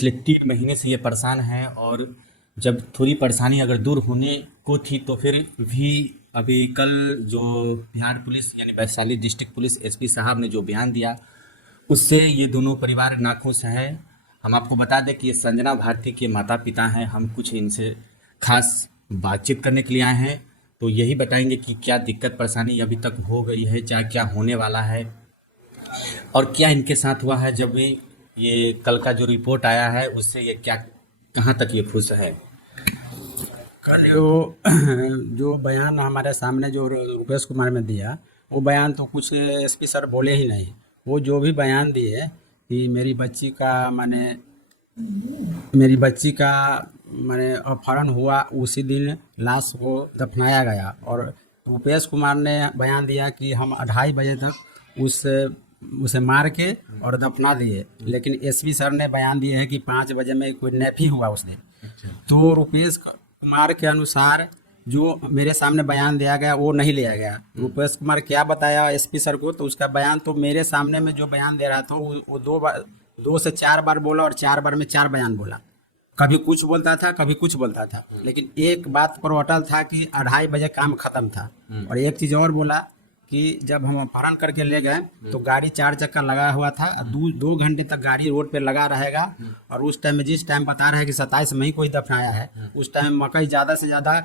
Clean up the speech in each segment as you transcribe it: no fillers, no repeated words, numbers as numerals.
पिछले 3 महीने से ये परेशान हैं और जब थोड़ी परेशानी अगर दूर होने को थी तो फिर भी अभी कल जो बिहार पुलिस यानी वैशाली डिस्ट्रिक्ट पुलिस एसपी साहब ने जो बयान दिया उससे ये दोनों परिवार नाखुश हैं। हम आपको बता दें कि ये संजना भारती के माता पिता हैं। हम कुछ इनसे खास बातचीत करने के लिए आए हैं, तो यही बताएंगे कि क्या दिक्कत परेशानी अभी तक हो गई है, चाहे क्या होने वाला है और क्या इनके साथ हुआ है। जब भी ये कल का जो रिपोर्ट आया है उससे ये क्या कहाँ तक ये खुश है। कल जो बयान हमारे सामने जो रुपेश कुमार ने दिया, वो बयान तो कुछ एसपी सर बोले ही नहीं। वो जो भी बयान दिए कि मेरी बच्ची का माने अपहरण हुआ, उसी दिन लाश को दफनाया गया। और रुपेश कुमार ने बयान दिया कि हम 2:30 बजे तक उसे मार के और दफना दिए, लेकिन एसपी सर ने बयान दिए है कि 5 बजे में कोई नैफी हुआ उस दिन। तो रुपेश कुमार के अनुसार जो मेरे सामने बयान दिया गया वो नहीं लिया गया। रुपेश कुमार क्या बताया एसपी सर को, तो उसका बयान तो मेरे सामने में जो बयान दे रहा था वो 2 से 4 बार बोला और 4 बार में 4 बयान बोला। कभी कुछ बोलता था, कभी कुछ बोलता था, लेकिन एक बात पर अटल था कि 2:30 बजे काम खत्म था। और एक चीज़ और बोला कि जब हम अपहरण करके ले गए तो गाड़ी 4 चक्का लगा हुआ था, 2 घंटे तक गाड़ी रोड पे लगा रहेगा। और उस टाइम में जिस टाइम बता रहे हैं कि 27 मई को ही दफनाया है, उस टाइम मकई ज़्यादा से ज़्यादा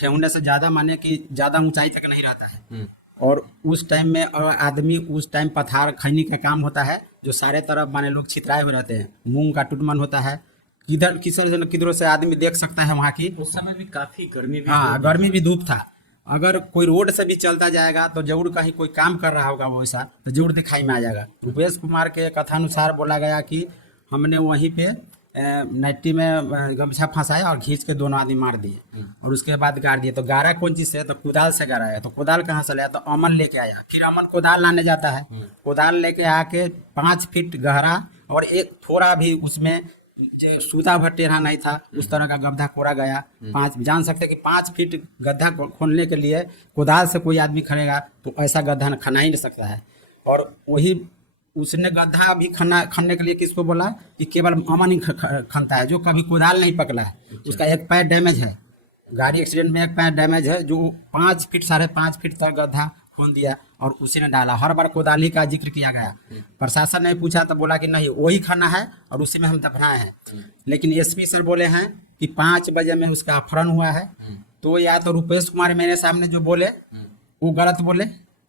ठेहुने से ज़्यादा माने कि ज़्यादा ऊंचाई तक नहीं रहता है। और उस टाइम में आदमी उस टाइम पथार खैनी का काम होता है, जो सारे तरफ माने लोग छितराए हुए रहते हैं, मूंग का टुटमन होता है, किधरों से आदमी देख सकता है वहाँ की। उस समय भी काफी गर्मी भी, हाँ गर्मी भी धूप था। अगर कोई रोड से भी चलता जाएगा तो जरूर कहीं कोई काम कर रहा होगा वैसा, तो जरूर दिखाई में आ जाएगा। रुपेश कुमार के कथानुसार बोला गया कि हमने वहीं पे नट्टी में गमछा फंसाया और खींच के दोनों आदमी मार दिए और उसके बाद गाड़ दिए। तो गाड़ा कौन चीज से, तो कुदाल से गाड़ा है। तो कुदाल कहाँ से लाया, तो अमन लेके आया। फिर अमन कुदाल लाने जाता है, कुदाल लेके आके 5 फीट गहरा और एक थोड़ा भी उसमें जो सूता भर टेढ़ा नहीं था उस तरह का गड्ढा खोदा गया। जान सकते कि 5 फीट गड्ढा खोलने के लिए कुदाल से कोई आदमी खनेगा तो ऐसा गड्ढा खना ही नहीं सकता है। और वही उसने गड्ढा भी खनने के लिए किसको बोला कि केवल अमन ही खनता है, जो कभी कुदाल नहीं पकड़ा है। उसका एक पैर डैमेज है, गाड़ी एक्सीडेंट में एक पैर डैमेज है, जो 5 फीट 5.5 फीट तक गड्ढा खोद दिया और उसी ने डाला। हर बार कुदाल ही का जिक्र किया गया। प्रशासन ने पूछा तो बोला कि नहीं वही खाना है और उसी में हम दफनाए हैं। लेकिन एसपी सर बोले हैं कि 5 बजे में उसका अपहरण हुआ है। तो या तो रुपेश कुमार मेरे सामने जो बोले वो गलत बोले,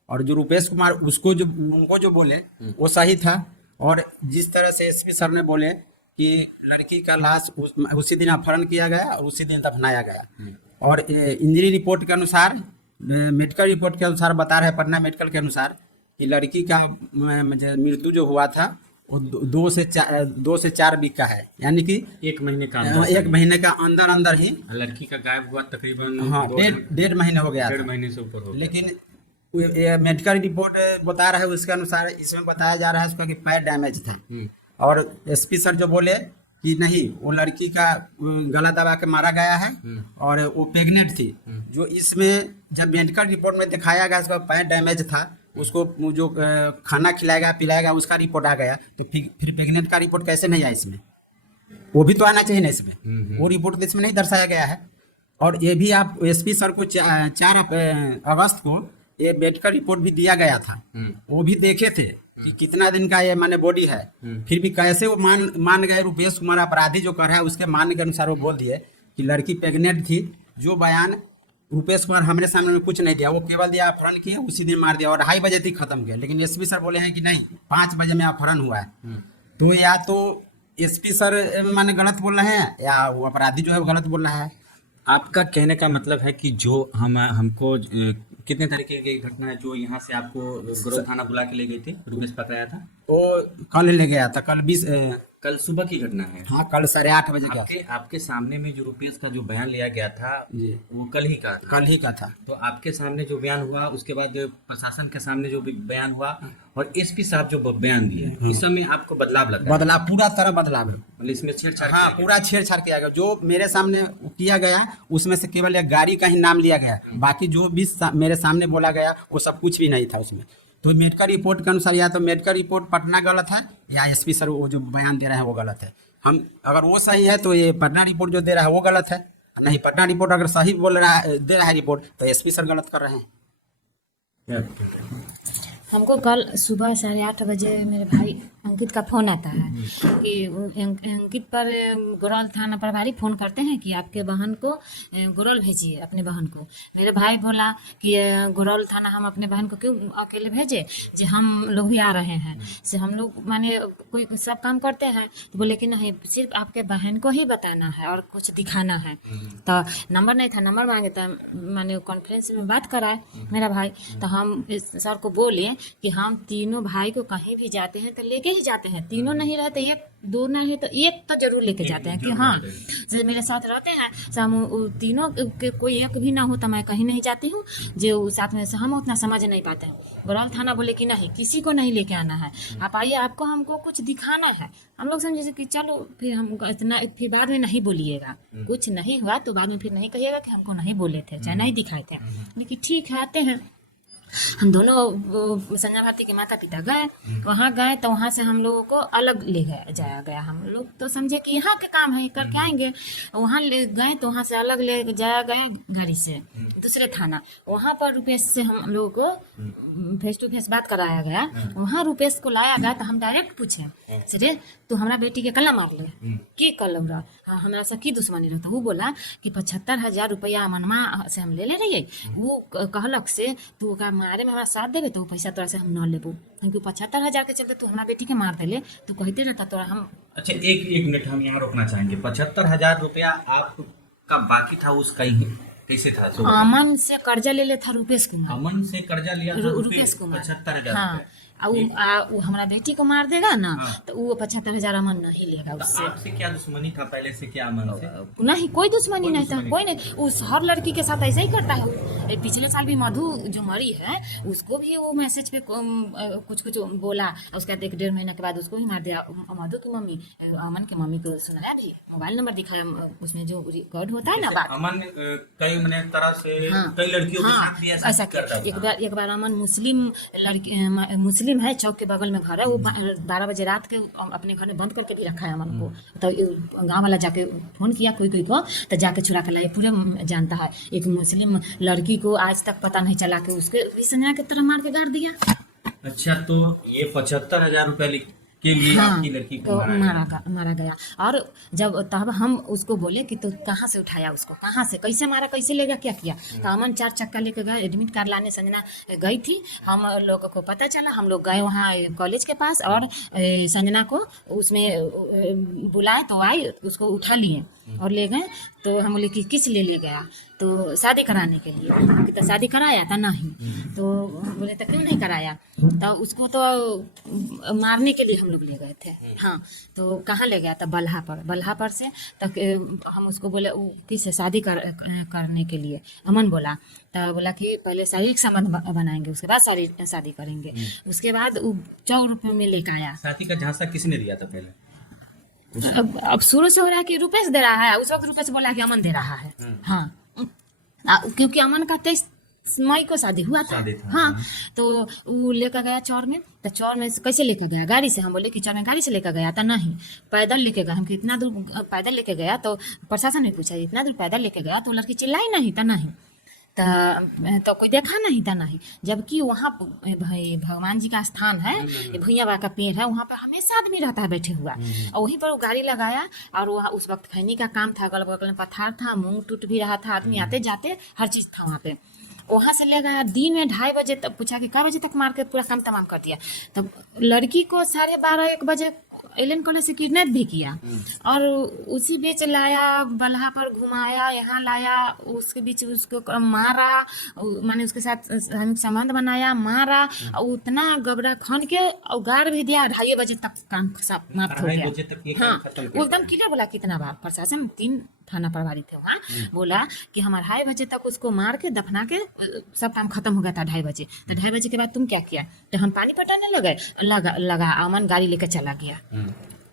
और जो रुपेश कुमार उनको जो बोले वो सही था। और जिस तरह से एसपी सर ने बोले कि लड़की का लाश उसी दिन अपहरण किया गया और उसी दिन दफनाया गया। और इंजरी रिपोर्ट के अनुसार, मेडिकल रिपोर्ट के अनुसार बता रहे पटना मेडिकल के अनुसार कि लड़की का मृत्यु जो हुआ था वो 2 से 4 वीक का है, यानी कि 1 महीने का अंदर ही लड़की का गायब हुआ तकरीबन। हाँ 1.5 महीने हो गया, 1.5 महीने से ऊपर हो गया। लेकिन मेडिकल रिपोर्ट बता रहा है उसके अनुसार इसमें बताया जा रहा है उसका कि पैर डैमेज था। और एसपी सर जो बोले कि नहीं वो लड़की का गला दबा के मारा गया है और वो प्रेग्नेंट थी। जो इसमें जब मेडिकल रिपोर्ट में दिखाया गया उसका पैर डैमेज था, उसको जो खाना खिलाएगा पिलाएगा उसका रिपोर्ट आ गया, तो फिर प्रेग्नेंट का रिपोर्ट कैसे नहीं आया इसमें? वो भी तो आना चाहिए ना इसमें। वो रिपोर्ट तो इसमें नहीं दर्शाया गया है। और ये भी आप एसपी सर को 4 अगस्त को ये मेडिकल रिपोर्ट भी दिया गया था, वो भी देखे थे कि कितना दिन का ये माने बॉडी है। फिर भी कैसे वो मान गए रुपेश कुमार अपराधी जो कर रहा है उसके मान के अनुसार वो बोल दिए कि लड़की प्रेग्नेंट थी। जो बयान रुपेश कुमार हमारे सामने में कुछ नहीं दिया, वो केवल दिया अपहरण किया उसी दिन मार दिया और 2:30 बजे तक खत्म किया। लेकिन एसपी सर बोले हैं कि नहीं 5 बजे में अपहरण हुआ है। तो या तो एसपी सर माने गलत बोल रहे हैं या वो अपराधी जो है वो गलत बोल रहा है। आपका कहने का मतलब है कि जो हमको कितने तरीके की घटना है जो यहाँ से आपको गुरु थाना बुला के ले गई थी, रुपेश पकड़ाया था? वो कल ले गया था, कल सुबह की घटना है। हाँ कल 8:30 बजे का। आपके सामने में जो रुपेश का जो बयान लिया गया था वो कल ही का था। तो आपके सामने जो बयान हुआ उसके बाद प्रशासन के सामने जो बयान हुआ और एसपी साहब जो बयान दिए, इस समय आपको बदलाव लगा? बदलाव पूरा तरह बदलाव है, मतलब इसमें छेड़छाड़? हाँ पूरा छेड़छाड़ किया गया। जो मेरे सामने किया गया उसमें से केवल एक गाड़ी का ही नाम लिया गया, बाकी जो भी मेरे सामने बोला गया वो सब कुछ भी नहीं था उसमें। तो मेडिकल रिपोर्ट के अनुसार या तो मेडिकल रिपोर्ट पटना गलत है या एसपी सर वो जो बयान दे रहे हैं वो गलत है। हम अगर वो सही है तो ये पटना रिपोर्ट जो दे रहा है वो गलत है, नहीं पटना रिपोर्ट अगर सही बोल रहा है, दे रहा है रिपोर्ट, तो एसपी सर गलत कर रहे हैं। हमको कल सुबह 8:30 बजे मेरे भाई अंकित का फ़ोन आता है कि अंकित पर गुरौल थाना प्रभारी फ़ोन करते हैं कि आपके बहन को गुरौल भेजिए, अपने बहन को। मेरे भाई बोला कि गुरौल थाना हम अपने बहन को क्यों अकेले भेजे, जी हम लोग भी आ रहे हैं, से हम लोग माने कोई सब काम करते हैं। तो बोले कि नहीं, सिर्फ आपके बहन को ही बताना है और कुछ दिखाना है। तो नंबर नहीं था, नंबर मांगे तो मैंने कॉन्फ्रेंस में बात कराए मेरा भाई। तो हम इस सर को बोले कि हम तीनों भाई को कहीं भी जाते हैं तो लेके ही जाते हैं, तीनों नहीं रहते, एक दो नहीं तो एक तो जरूर लेके जाते हैं कि हाँ जैसे मेरे साथ रहते हैं, तो हम तीनों के कोई एक भी ना हो तो मैं कहीं नहीं जाती हूँ, जो साथ में से हम उतना समझ नहीं पाते हैं। गुरौल थाना बोले कि नहीं, किसी को नहीं लेके आना है, आप आइए, आपको हमको कुछ दिखाना है। हम लोग समझे कि चलो फिर हम इतना, फिर बाद में नहीं बोलिएगा, कुछ नहीं हुआ तो बाद में फिर नहीं कहिएगा कि हमको नहीं बोले थे, चाहे नहीं दिखाए थे। लेकिन ठीक है, आते हैं। हम दोनों संजना भारती के माता पिता गए, वहाँ गए तो वहाँ से हम लोगों को अलग ले जाया गया। हम लोग तो समझे कि यहाँ के काम है करके आएंगे, वहाँ ले गए तो वहाँ से अलग ले जाया गया गाड़ी से दूसरे थाना। वहाँ पर रुपेश से हम लोगों को फेस टू फेस बात कराया गया। वहाँ रुपेश को लाया गया तो हम डायरेक्ट पूछे, सीधे तू हमारा बेटी के कल्ला मार ले की कल हाँ हमारा से की दुश्मनी रहता। वो बोला कि 75,000 रुपया मनमा से हम ले रहिए, वो कहलक से तू ओकरा मारे में हमारा साथ देवे तो वो पैसा तोरा से हम न लेबो, क्योंकि 75,000 के चलते तू हमारा बेटी के मार देले, तू कहते रहता तोरा हम। अच्छा, एक मिनट हम यहाँ रोकना चाहेंगे। 75,000 रुपया आपका बाकी था, उसका ही कैसे था? अमन से कर्जा ले ले था रुपेश कुमार, अमन से कर्जा लिया था रुपेश कुमार 75,000 हाँ। वो हमारा बेटी को मार देगा ना तो वो 75,000 अमन नहीं लेगा उससे। आपसे क्या दुश्मनी था पहले से? क्या अमन से? नहीं, कोई दुश्मनी नहीं था, कोई नहीं। उस हर लड़की के साथ ऐसे ही करता है। पिछले साल भी मधु जो मरी है उसको भी वो मैसेज पे कुछ कुछ बोला, उसके बाद 1-1.5 महीना के बाद उसको भी मार दिया। मधु की मम्मी, अमन की मम्मी को सुनाया भी, मोबाइल नंबर दिखाया, उसमें जो रिकॉर्ड होता है ना बात। अमन कई मैंने तरह से कई लड़कियों के साथ भी ऐसा करता था। एक बार अमन मुस्लिम लड़की, मुस्लिम है, चौक के बगल में घर है, वो 12 बजे रात के अपने घर में बंद करके भी रखा है अमन को। तो गांव वाला जाके फोन किया कोई को, तो जाके चुरा के लाए। पूरे जानता है, एक मुस्लिम लड़की को आज तक पता नहीं चला कि उसके भी संजना की तरह मार के गाड़ दिया। अच्छा, तो ये 75,000 रुपए के लिए हाँ, आपकी लड़की को मारा गया। और जब तब हम उसको बोले कि तो कहाँ से उठाया उसको, कहाँ से, कैसे मारा, कैसे लेगा, क्या किया। तो अमन 4 चक्का लेके गए, एडमिट कार्ड लाने संजना गई थी। हम लोगों को पता चला, हम लोग गए वहाँ कॉलेज के पास और संजना को उसमें बुलाए तो आई, उसको उठा लिए और ले गए। तो हम बोले कि किस लिए ले गया, तो शादी कराने के लिए। तो शादी कराया था नहीं, तो बोले तो क्यों नहीं कराया, तो उसको तो मारने के लिए हम लोग ले गए थे। हाँ, तो कहाँ ले गया था? बल्हा पर से तक हम उसको बोले किस शादी करने के लिए। अमन बोला, तो बोला कि पहले शारीरिक संबंध बनाएंगे, उसके बाद शादी करेंगे। उसके बाद वो 4 रुपये में लेकर आया। शादी का झांसा किसने दिया था पहले? अब शुरू से हो रहा है कि रुपेश दे रहा है, उस वक्त रुपेश बोला कि अमन दे रहा है। हाँ, क्योंकि अमन का 23 मई को शादी हुआ था। हाँ, तो वो लेकर गया चौर में। तो चौर में कैसे लेकर गया? गाड़ी से। हम बोले कि चौर में गाड़ी से लेकर गया था, नहीं पैदल लेके गया। हम कितना दूर पैदल लेके गया, तो प्रशासन ने पूछा इतना दूर पैदल लेके गया, तो लड़की चिल्लाई नहीं था, नहीं तो कोई देखा नहीं था, नहीं। जबकि वहाँ भाई भगवान जी का स्थान है, भुइया बा का पेड़ है, वहाँ पर हमेशा आदमी रहता है बैठे हुआ। और वहीं पर वो गाड़ी लगाया, और वहाँ उस वक्त खैनी का काम था, अगल बगल में पत्थर था, मूंग टूट भी रहा था, आदमी आते जाते हर चीज़ था वहाँ पे। वहाँ से ले गया, दिन में 2:30 बजे तक पूछा कि क्या बजे तक मार के पूरा काम तमाम कर दिया। तब लड़की को 12:30-1 बजे एलन कॉलेज से किडनैप भी किया, और उसी बीच लाया, बल्हा पर घुमाया, यहाँ लाया, उसके बीच उसको मारा, माने उसके साथ संबंध बनाया, मारा, और उतना गबरा खन के और गाड़ भी दिया। 2:30 बजे तक काम समाप्त हो गया। हाँ, वो एकदम क्लियर बोला। कितना बार प्रशासन 3 थाना प्रभारी थे वहाँ, बोला कि हम 2:30 बजे तक उसको मार के दफना के सब काम खत्म हो गया था 2:30 बजे। तो 2:30 बजे के बाद तुम क्या किया? तो हम पानी पटाने लगा अमन गाड़ी लेकर चला गया।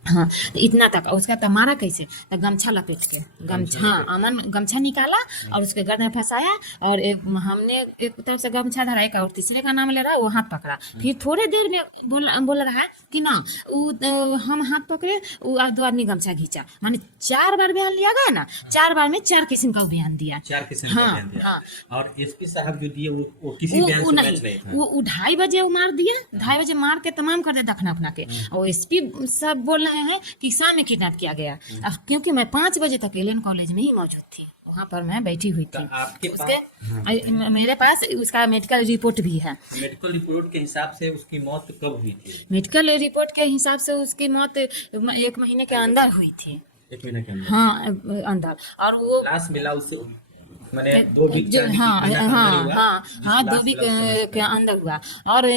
हाँ, तो इतना तक। और उसका तो मारा कैसे, तो गमछा लपेट के, गमछा, हाँ, अमन गमछा निकाला और उसके गर्दन में फंसाया, और हमने एक तरफ से गमछा धरा, एक और तीसरे का नाम ले रहा है, वो हाथ पकड़ा। फिर थोड़े देर में बोल रहा है कि ना हम हाथ पकड़े, वो 2 आदमी गमछा खींचा। माने 4 बार बयान लिया गया ना, 4 बार में 4 किस्म का बयान दिया। 4 किस्म का हाँ, बयान दिया। हाँ। और एसपी साहब जो दिए वो किसी बयान से मैच नहीं था। वो 2:30 बजे वो मार दिया, 2:30 बजे मार के तमाम कर दे दफना अपना के। और एसपी साहब बोल रहे हैं कि शाम में किडनैप किया गया। अब क्योंकि मैं 5 बजे तक एलन कॉलेज में ही मौजूद थी, वहाँ पर मैं बैठी हुई थी। आपके मेरे पास उसका मेडिकल रिपोर्ट भी है। मेडिकल रिपोर्ट के हिसाब से उसकी मौत कब हुई थी? मेडिकल रिपोर्ट के हिसाब से उसकी मौत 1 महीने के अंदर हुई थी। 1 महीने के अंदर? हाँ, अंदर। और वो लाश मिला उससे, मैंने 2 वीक जो, हाँ, हाँ, 2 लाश वीक मिला उससे। के अंदर हुआ। और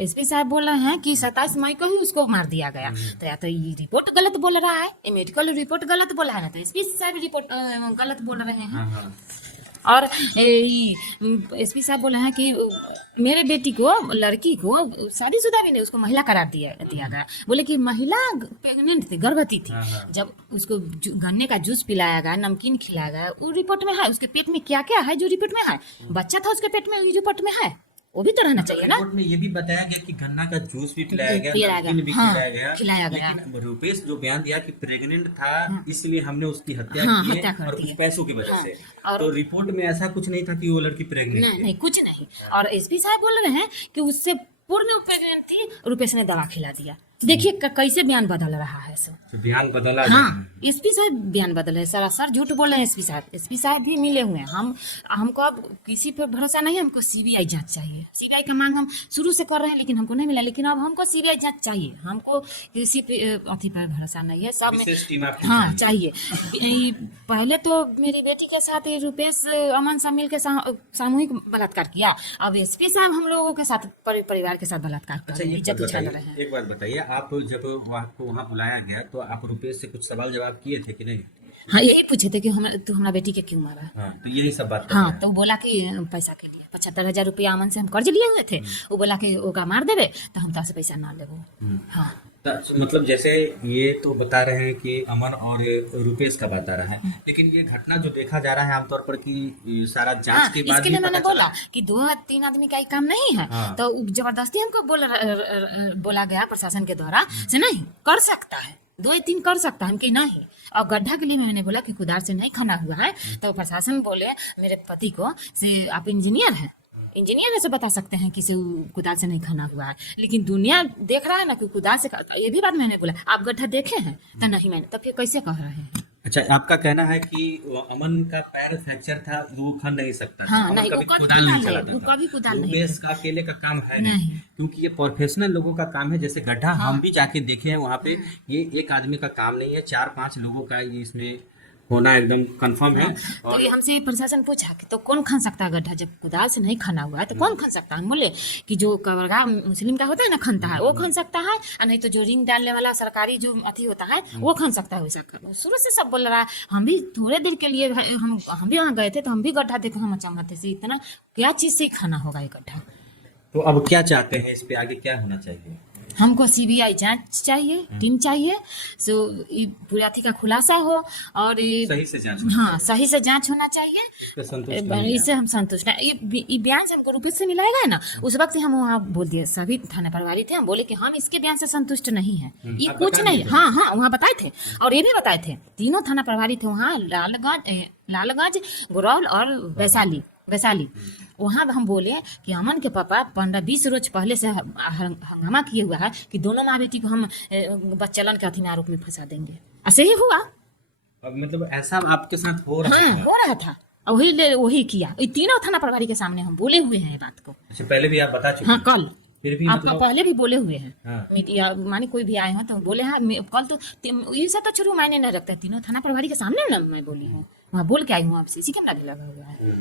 एसपी साहब बोल रहे हैं कि 27 मई को ही उसको मार दिया गया। तो या तो ये रिपोर्ट गलत बोल रहा है, ये मेडिकल रिपोर्ट गलत बोला है ना, तो एसपी साहब रिपोर्ट गलत बोल रहे हैं। हाँ, हाँ। और एसपी साहब बोले हैं कि मेरे बेटी को, लड़की को, शादीशुदा भी नहीं, उसको महिला करार दिया गया। बोले कि महिला प्रेग्नेंट थी, गर्भवती थी। हाँ, हाँ। जब उसको गन्ने का जूस पिलाया गया, नमकीन खिलाया गया, वो रिपोर्ट में है। उसके पेट में क्या क्या है जो रिपोर्ट में है, बच्चा था उसके पेट में, रिपोर्ट में है, वो भी तो रहना चाहिए ना। रिपोर्ट में ये भी बताया गया कि गन्ना का जूस भी पिलाया गया, नमकीन भी हाँ, खिलाया गया। गया। लेकिन रूपेश जो बयान दिया कि प्रेग्नेंट था, इसलिए हमने उसकी हत्या हाँ, की हत्या है, कर और दी कुछ है। पैसों की वजह हाँ, से। और- तो रिपोर्ट में ऐसा कुछ नहीं था कि वो लड़की प्रेग्नेंट नहीं, थी। नहीं, कुछ नहीं। और एसपी साहब बोल रहे हैं कि उससे पूर्व में वो प्रेग्नेंट थी, रुपेश ने दवा खिला दिया। देखिए कैसे बयान बदल रहा है सब। तो बयान बदला। हाँ, एसपी साहब बयान बदल रहे हैं, सरासर झूठ बोल रहे हैं एसपी साहब। एसपी साहब भी मिले हुए हैं। हमको अब किसी पर भरोसा नहीं है, हमको सीबीआई जांच चाहिए। सीबीआई का मांग हम शुरू से कर रहे हैं, लेकिन हमको नहीं मिला। लेकिन अब हमको सीबीआई जांच चाहिए, हमको किसी अथी पर भरोसा नहीं है। सब में विशेष टीम आपकी हाँ चाहिए। पहले तो मेरी बेटी के साथ ये रुपेश अमन सब मिल के सामूहिक बलात्कार किया। अब एसपी साहब हम लोगों के साथ, परिवार के साथ बलात्कार कर अच्छा, रहे हैं, एक इज्जत बात उछाल बताइए, रहे हैं। एक बात बताइए, आप जब आपको वहाँ बुलाया गया तो आप रुपेश से कुछ सवाल जवाब किए थे कि नहीं? हाँ, यही पूछे थे कि तू हमारा बेटी के क्यों मारा। हाँ, तो यही सब बात कर हाँ, रहे हैं। तो वो बोला कि पैसा के लिए 75,000 रुपया अमन से हम कर्ज लिए हुए थे। वो बोला कि ओका मार देवे तो हम तासे पैसा ना लेबो। हाँ, मतलब जैसे ये तो बता रहे हैं कि अमन और रुपेश का बता रहा है, लेकिन ये घटना जो देखा जा रहा है आमतौर पर कि सारा हाँ, जांच के बाद इसके ही लिए मैंने पता बोला चला। कि 2-3 आदमी का ही काम नहीं है। हाँ। तो जबरदस्ती हमको बोला गया प्रशासन के द्वारा से नहीं कर सकता है, 2-3 कर सकता है, हम कि नहीं। और गड्ढा के लिए मैंने बोला कि कुदार से नहीं खना हुआ है। तो प्रशासन बोले मेरे पति को से आप इंजीनियर हैं, इंजीनियर ऐसे बता सकते हैं कि से कुदार से नहीं खना हुआ है। लेकिन दुनिया देख रहा है ना कि कुदार से ये भी बात मैंने बोला। आप गड्ढा देखे हैं तो नहीं, मैंने तो फिर कैसे कह रहे हैं। अच्छा, आपका कहना है कि वो अमन का पैर फ्रैक्चर था, वो खन नहीं सकता था। हाँ, अमन नहीं, कभी वो कभी कुदाल नहीं कुदाल चलाता नहीं, था। वो कभी कुदाल नहीं रुपेश का अकेले का काम है नहीं, नहीं। क्योंकि ये प्रोफेशनल लोगों का काम है। जैसे गड्ढा हम भी जाके देखे हैं वहाँ पे, ये एक आदमी का काम नहीं है, 4-5 लोगों का ये इसमें होना एकदम कंफर्म है। तो ये हमसे प्रशासन पूछा कि तो कौन खन सकता है गड्ढा, जब कुदाल से नहीं खना हुआ है तो कौन खन सकता है। हम बोले कि जो कबरगा मुस्लिम का होता है ना, खनता है, वो खन सकता है। और नहीं तो जो रिंग डालने वाला सरकारी जो अथी होता है वो खन सकता है। वैसा शुरू से सब बोल रहा है। हम भी थोड़े देर के लिए हम भी वहाँ गए थे, तो हम भी गड्ढा देखो, हम अचंभे से इतना क्या चीज से खाना होगा ये गड्ढा। तो अब क्या चाहते हैं, इस पे आगे क्या होना चाहिए? हमको सीबीआई जांच चाहिए, टीम चाहिए, सो पूरी अथी का खुलासा हो और सही से जांच। हाँ, सही से जांच होना चाहिए। तो संतुष्ट नहीं है। इससे हम संतुष्ट हैं। ये बयान से हमको रुपेश से मिलाया गया ना, उस वक्त ही हम वहाँ बोल दिए, सभी थाना प्रभारी थे, हम बोले कि हम इसके बयान से संतुष्ट नहीं है, ये आप कुछ बता नहीं। दीजिए। हाँ, हाँ, वहाँ बताए थे। और ये भी बताए थे, तीनों थाना प्रभारी थे वहाँ, लालगंज, गुरौल और वैशाली। वहाँ हम बोले कि अमन के पापा 15-20 रोज पहले से हंगामा किए हुआ है कि दोनों माँ बेटी को हम बच्चलन के अथी में आरोप में फंसा देंगे। ऐसे ही हुआ। अब मतलब ऐसा आपके साथ हो रहा हाँ, है? हो रहा था। और वही किया। ये तीनों थाना प्रभारी के सामने हम बोले हुए हैं ये बात को। अच्छा, पहले भी आप बता चुके हाँ, हैं। कल फिर भी आपका मतलब पहले भी बोले हुए हैं। हाँ। मीडिया माने कोई भी आए हो तो बोले हैं कल तो ये सब तो छोड़ो, मायने नहीं रखता है। तीनों थाना प्रभारी के सामने ना मैं बोली हूँ, वहाँ बोल के आई हूँ। आप सीसी कैमरा भी लगा हुआ है।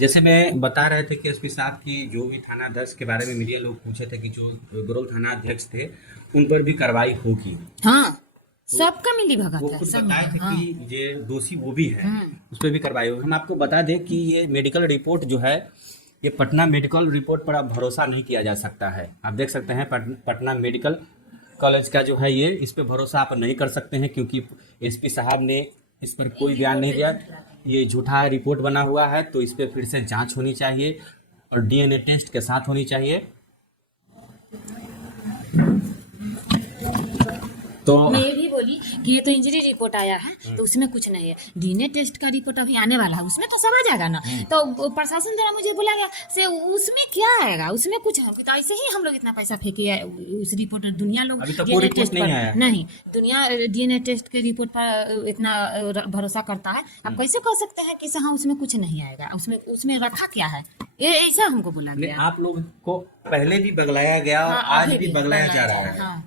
जैसे मैं बता रहे थे कि एसपी साहब की जो भी थाना अध्यक्ष के बारे में मीडिया लोग पूछे थे कि जो गुरौल थाना अध्यक्ष थे उन पर भी कार्रवाई होगी। हाँ, सबका मिली भगत वो है, खुद सब बताए थे हाँ। कि ये दोषी वो भी है, उस पर भी कार्रवाई होगी। हम आपको बता दें कि ये मेडिकल रिपोर्ट जो है, ये पटना मेडिकल रिपोर्ट पर अब भरोसा नहीं किया जा सकता है। आप देख सकते हैं पटना मेडिकल कॉलेज का जो है ये, इस पे भरोसा आप नहीं कर सकते हैं क्योंकि एसपी साहब ने इस पर कोई बयान नहीं दिया। ये झूठा रिपोर्ट बना हुआ है, तो इस पे फिर से जांच होनी चाहिए और डीएनए टेस्ट के साथ होनी चाहिए। तो मैं ये भी बोली कि ये तो इंजरी रिपोर्ट आया है तो उसमें कुछ नहीं है, डीएनए टेस्ट का रिपोर्ट अभी आने वाला है, उसमें तो सब आ जाएगा ना। तो वो प्रशासन द्वारा मुझे बोला गया से उसमें क्या आएगा, उसमें कुछ हम तो ऐसे ही हम लोग इतना पैसा फेंके है उस रिपोर्ट, दुनिया लोग अभी तक कोई डीएनए रिपोर्ट टेस्ट नहीं पर आया। नहीं, दुनिया डीएनए टेस्ट के रिपोर्ट पर इतना भरोसा करता है। आप कैसे कह सकते हैं कि हाँ उसमें कुछ नहीं आएगा, उसमें उसमें रखा क्या है, ये ऐसा हमको बोला नहीं, गया। आप लोग को पहले भी बगलाया गया और हाँ, आज अभी भी बगलाया जा रहा है। हाँ,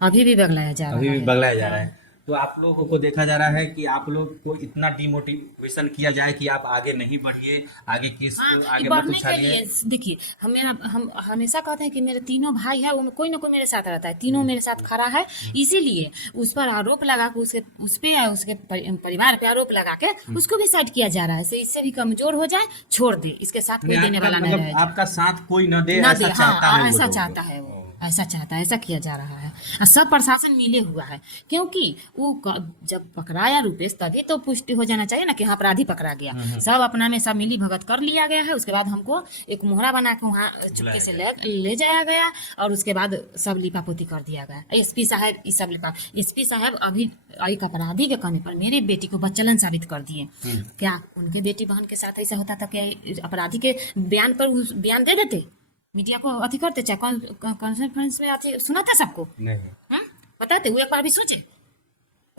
अभी भी बगलाया जा रहा अभी भी है। बगलाया जा रहा है। तो आप लोगों को देखा जा रहा है कि आप लोग को इतना डिमोटिवेशन किया जाए कि आप आगे नहीं बढ़िए, आगे केस हाँ, आगे मत बढ़ने के उछालिए। लिए देखिए हम हमेशा कहते हैं कि मेरे तीनों भाई है, वो कोई ना कोई मेरे साथ रहता है, तीनों मेरे साथ खड़ा है, इसीलिए उस पर आरोप लगा के उस पे या उसके परिवार पे आरोप लगा के उसको भी साइड किया जा रहा है, इससे भी कमजोर हो जाए, छोड़ दे, इसके साथ कोई देने वाला नहीं मतलब रहे। आपका साथ कोई न दे, ना ऐसा दे, चाहता है हाँ वो ऐसा लोग। चाहता है वो, ऐसा चाहता है, ऐसा किया जा रहा है। और सब प्रशासन मिले हुआ है, क्योंकि वो जब पकड़ाया रुपेश तभी तो पुष्टि हो जाना चाहिए ना कि हाँ अपराधी पकड़ा गया। सब अपना में सब मिली भगत कर लिया गया है, उसके बाद हमको एक मोहरा बना के वहाँ चुपके से ले जाया गया और उसके बाद सब लिपापोती कर दिया गया। एसपी साहब इस सब एसपी साहब अभी एक अपराधी के कहने पर मेरी बेटी को बच्चलन साबित कर दिए। क्या उनके बेटी बहन के साथ ऐसा होता था कि अपराधी के बयान पर बयान दे देते, मीडिया को अति करते, चाहे कॉन्फ्रेंस में अति सुनाते सबको, नहीं, हाँ बताते हुए, एक बार भी सोचे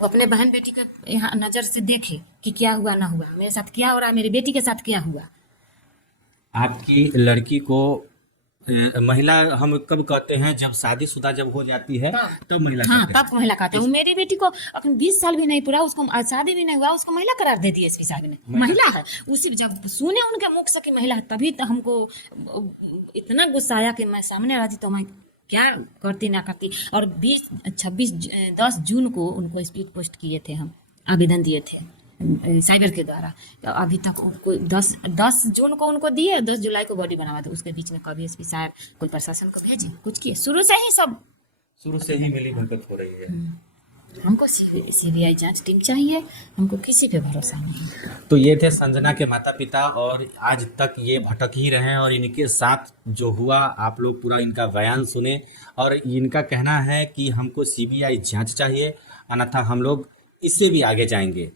वो अपने बहन बेटी के यहाँ नजर से देखे कि क्या हुआ ना हुआ, मेरे साथ क्या हो रहा है, मेरी बेटी के साथ क्या हुआ। आपकी लड़की को महिला हम कब कहते हैं, जब शादीशुदा जब हो जाती है हाँ। तब महिला हाँ कहते हैं। तब महिला कहते हैं। वो मेरी बेटी को अपन 20 साल भी नहीं पूरा, उसको शादी भी नहीं हुआ, उसको महिला करार दे दिया एसपी साहब ने, महिला है। उसी जब सुने उनके मुख से कि महिला है, तभी तो हमको इतना गुस्सा आया कि मैं सामने रहती तो मैं क्या करती ना करती। और 10 जून को उनको स्पीड पोस्ट किए थे, हम आवेदन दिए थे साइबर के द्वारा, तो अभी तक उनको 10 जून को उनको दिए, 10 जुलाई को बॉडी बनवा दो, उसके बीच में कभी एसपी साहब कोई प्रशासन को भेजे, कुछ किए, शुरू से ही सब। शुरू से ही मिली भगत हो रही है। हमको सीबीआई जांच टीम चाहिए, हमको किसी पे भरोसा नहीं है। तो ये थे संजना के माता पिता, और आज तक ये भटक ही रहे हैं, और इनके साथ जो हुआ आप लोग पूरा इनका बयान सुने, और इनका कहना है कि हमको सीबीआई जांच चाहिए, अन्यथा हम लोग इससे भी आगे जाएंगे।